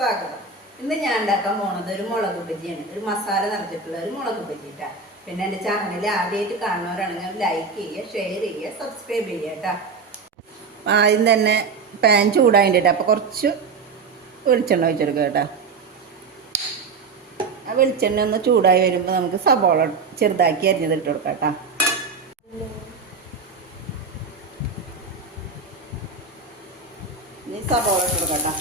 സ്വാഗതം. ഇന്ന് ഞാൻ ഉണ്ടാക്കാൻ പോണത് ഒരു മുളക് ബജിയാണ് ഒരു മസാല നിറച്ചിട്ടുള്ള ഒരു മുളക് ബജിട്ടാ പിന്നെ എന്റെ ചാനലിൽ ആദ്യമായിട്ട് കാണുന്നവരാണെങ്കിൽ ലൈക്ക് ചെയ്യുക ഷെയർ ചെയ്യുക സബ്സ്ക്രൈബ് ചെയ്യുക കേട്ടോ. ആദ്യം തന്നെ പാൻ ചൂടായിട്ട് അപ്പോൾ കുറച്ച് വെളിച്ചെണ്ണ വെച്ചെടുക്കുക കേട്ടോ. ആ വെളിച്ചെണ്ണ ഒന്ന് ചൂടായി വരുമ്പോൾ നമുക്ക് സബോള ചെറുതാക്കി അരിഞ്ഞത് ഇട്ട് കൊടുക്കാം ഇനി സബോള ഇട്ട് കൊടുക്കാം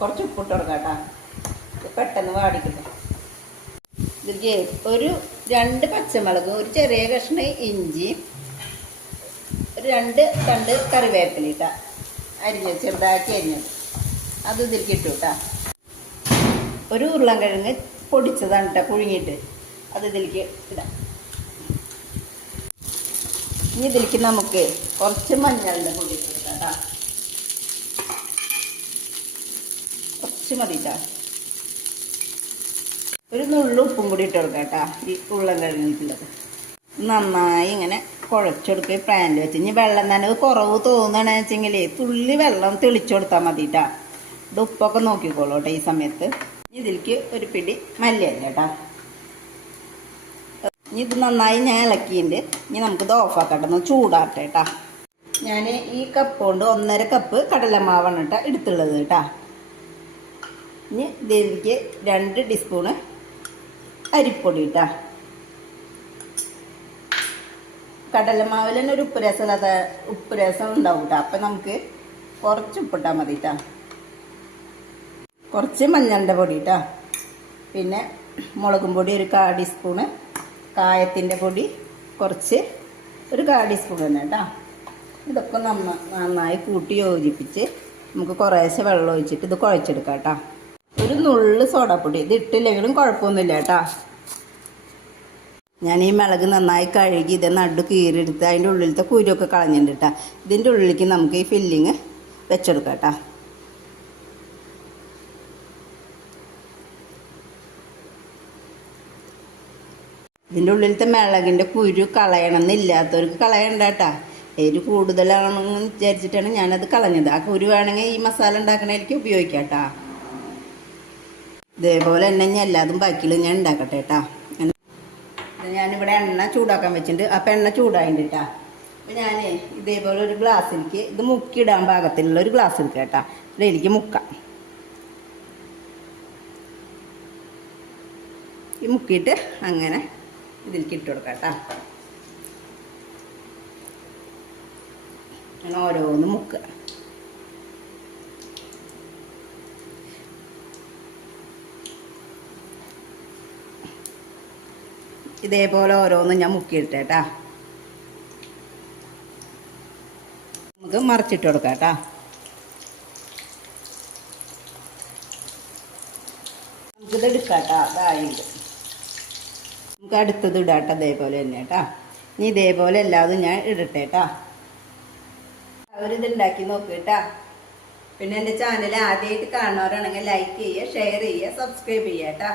കുറച്ച് ഉപ്പിട്ട് കൊടുക്കാം കേട്ടോ പെട്ടെന്ന് വാടിക്കുന്നു ഒരു രണ്ട് പച്ചമുളക് ഒരു ചെറിയ കഷ്ണം ഇഞ്ചി ഒരു രണ്ട് തണ്ട് കറിവേപ്പില ഇട്ട അരിഞ്ഞ് ചെറുതാക്കി അരിഞ്ഞത്. അത് ഇതിലേക്ക് ഇട്ടു കേട്ടാ ഒരു ഉരുളൻകിഴങ്ങ് പൊടിച്ചതാണ് കേട്ടോ പുഴുങ്ങിയിട്ട്. അത് ഇതിലേക്ക് ഇടാം. ഇനി ഇതിലേക്ക് നമുക്ക് കുറച്ച് മഞ്ഞളുടെ പൊടി കേട്ടോ കുറച്ച് മതി ഒരു നുള്ളു ഉപ്പും കൂടി ഇട്ട് കൊടുക്കാം കേട്ടോ ഈ ഉള്ളം കഴിഞ്ഞിട്ടുള്ളത്. നന്നായി ഇങ്ങനെ കുഴച്ചെടുക്കുക പാനിൽ വെച്ച്. ഇനി വെള്ളം തന്നെ കുറവ് തോന്നുകയാണെന്ന് വെച്ചെങ്കിൽ തുള്ളി വെള്ളം തെളിച്ചു കൊടുത്താൽ മതി കേട്ടോ ഇത് ഉപ്പൊക്കെ നോക്കിക്കോളൂ കേട്ടോ ഈ സമയത്ത്. ഇതിലേക്ക് ഒരു പിടി മല്ലിയല്ല കേട്ടോ ഇനി ഇത് നന്നായി ഞാൻ ഇളക്കിയിട്ട് ഇനി നമുക്കിത് ഓഫാക്കട്ടെ ഒന്ന് ചൂടാട്ടെ കേട്ടോ ഞാൻ ഈ കപ്പ് കൊണ്ട് ഒന്നര കപ്പ് കടലമാവാണ് കേട്ടോ എടുത്തുള്ളത് കേട്ടോ ഇനി ഇതിലേക്ക് രണ്ട് ടീസ്പൂണ് അരിപ്പൊടി ഇട്ടാ. കടലമാവിൽ തന്നെ ഒരു ഉപ്പ് രസം അത് ഉപ്പ് രസം ഉണ്ടാവും കേട്ടോ അപ്പം നമുക്ക് കുറച്ച് ഉപ്പിട്ടാൽ മതി കേട്ടോ കുറച്ച് മഞ്ഞളുടെ പൊടി കേട്ടോ പിന്നെ മുളകും പൊടി ഒരു കാ ടീസ്പൂണ് കായത്തിന്റെ പൊടി കുറച്ച് ഒരു കാ ടീസ്പൂൺ തന്നെ കേട്ടോ ഇതൊക്കെ നന്ന നന്നായി കൂട്ടി യോജിപ്പിച്ച് നമുക്ക് കുറേശ്ശെ വെള്ളം ഒഴിച്ചിട്ട് ഇത് കുഴച്ചെടുക്കാം കേട്ടോ ഒരു നുള്ള് സോഡാപ്പൊടി. ഇത് ഇട്ടില്ലെങ്കിലും കുഴപ്പമൊന്നുമില്ല കേട്ടോ. ഞാൻ ഈ മിളക് നന്നായി കഴുകി ഇത് നടു കീറിയെടുത്ത് അതിന്റെ ഉള്ളിലത്തെ കുരുമൊക്കെ കളഞ്ഞിട്ടുണ്ട് കേട്ടോ. ഇതിന്റെ ഉള്ളിലേക്ക് നമുക്ക് ഈ ഫില്ലിങ് വെച്ചെടുക്കാം കേട്ടോ. ഇതിന്റെ ഉള്ളിലത്തെ മിളകിന്റെ കുരു കളയണം എന്നില്ലാത്തവർക്ക് കളയണ്ട കേട്ടാ. എരി കൂടുതലാണെന്ന് വിചാരിച്ചിട്ടാണ് ഞാനത് കളഞ്ഞത്. ആ കുരു വേണമെങ്കിൽ ഈ മസാല ഉണ്ടാക്കണേലേക്ക് ഉപയോഗിക്കാം കേട്ടാ. ഇതേപോലെ തന്നെ ഞാൻ എല്ലാതും ബാക്കിയിലും ഞാൻ ഉണ്ടാക്കട്ടെ കേട്ടോ ഞാനിവിടെ എണ്ണ ചൂടാക്കാൻ വെച്ചിട്ടുണ്ട്. അപ്പം എണ്ണ ചൂടായിട്ടുണ്ട് അപ്പം ഞാൻ ഇതേപോലെ ഒരു ഗ്ലാസ്സിലേക്ക് ഇത് മുക്കിയിടാൻ പാകത്തിലുള്ള ഒരു ഗ്ലാസ് എടുക്കുക കേട്ടാ ഇതിലേക്ക് മുക്കാം. ഈ മുക്കിയിട്ട് അങ്ങനെ ഇതിലേക്ക് ഇട്ട് കൊടുക്കാം കേട്ടോ ഓരോന്ന് മുക്കുക. ഇതേപോലെ ഓരോന്നും ഞാൻ മുക്കിയിട്ടെ കേട്ടാ. നമുക്ക് മറിച്ചിട്ട് കൊടുക്കാം കേട്ടാ. നമുക്കിത് എടുക്കാം അതായത് നമുക്ക് അടുത്തത് ഇടാട്ടോ ഇതേപോലെ തന്നെ കേട്ടാ. ഇനി ഇതേപോലെ എല്ലാതും ഞാൻ ഇടട്ടെ കേട്ടാ. അവരിത് ഉണ്ടാക്കി നോക്ക് കേട്ടാ. പിന്നെ എന്റെ ചാനൽ ആദ്യമായിട്ട് കാണുന്നവരാണെങ്കിൽ ലൈക്ക് ചെയ്യുക ഷെയർ ചെയ്യുക സബ്സ്ക്രൈബ് കേട്ടാ.